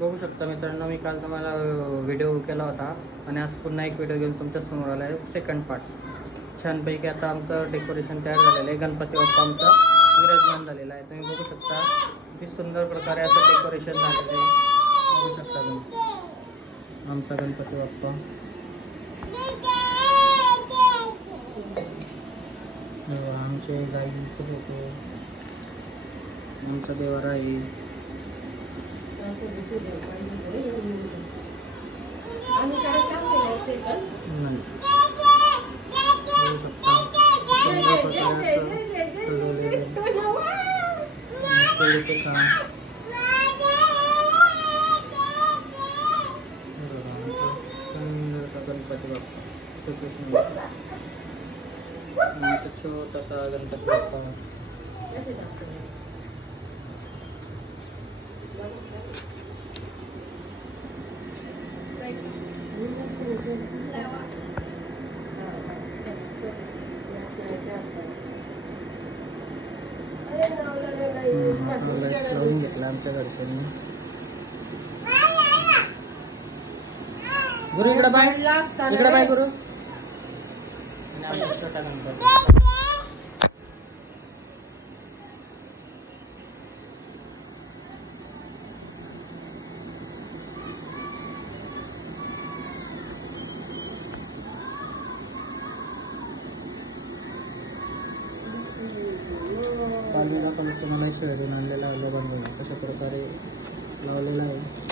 बघू शकता मित्रांनो, मी काल तुम्हाला व्हिडिओ केला होता आणि आज पुन्हा एक व्हिडिओ घेऊन तुमच्या समोर आला आहे, सेकंड पार्ट। छानपैकी आता आमचं डेकोरेशन तयार झालेलं आहे। गणपती बाप्पा आमचा विराजमान झालेला आहे। तुम्ही बघू शकता किती सुंदर प्रकारे असं डेकोरेशन झालेलं आहे। बघू शकता तुम्ही आमचा गणपती बाप्पा। आमचे गाईचे फोटो, आमचा देवारा आहे। गणपती बाप्पा छोटासा गणपती बाप्पा। लावून घेतला आमच्या घरच्यांनी। गुरु इकडे बाय, इकडे बाय गुरु। आणि आमचा छोटा गणपती। पालीला पण तुम्हाला शहरून आणलेला आहे बनवून कशा प्रकारे लावलेला आहे।